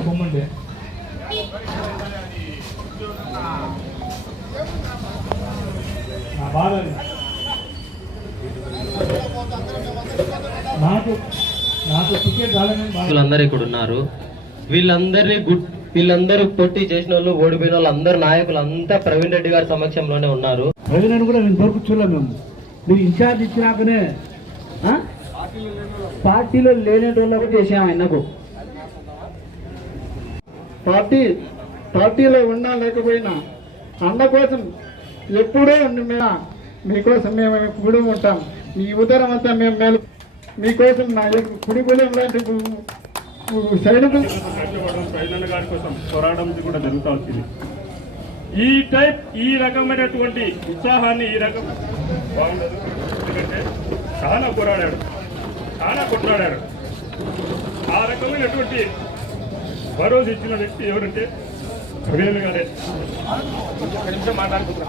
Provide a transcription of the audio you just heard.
పొమ్మండి నా బాధ అది. నాకు నాకు టికెట్ రాలేదని బాధ. నాయకులందరూ ఇక్కడ ఉన్నారు. వీళ్ళందరినీ గుడ్ వీళ్ళందరూ పోటీ చేసిన వాళ్ళు ఓడిపోయిన వాళ్ళు అందరు నాయకులు అంతా ప్రవీణ్ రెడ్డి గారి సమక్షంలోనే ఉన్నారు. ప్రజలను కూడా మేము వరకు చూడలేము మేము. మీరు ఇన్ఛార్జ్ ఇచ్చినాకనే ఆ? పార్టీలో లేనేటోళ్ళకు చేసాం ఆయనకు. పార్టీ పార్టీలో ఉన్నా లేకపోయినా అన్న కోసం ఎప్పుడూ మేము మీకోసం మేము ఎప్పుడూ ఉంటాం. మీ ఉదరం అంతా మేము మేలు. మీకోసం నా యొక్క కుడి కులం లాంటి సైనికులు గారి కోసం పోరాటం కూడా జరుగుతూ వచ్చింది ఈ టైప్ ఈ రకమైనటువంటి ఉత్సాహాన్ని ఈ రకం బాగుండదు. ఎందుకంటే చాలా పోరాడాడు. చాలా కొట్లాడాడు. ఆ రకమైనటువంటి భరోసా ఇచ్చిన వ్యక్తి ఎవరంటే ప్రవీణ్ గారే. ఒక్క నిమిషం మాట్లాడుకుంటున్నా.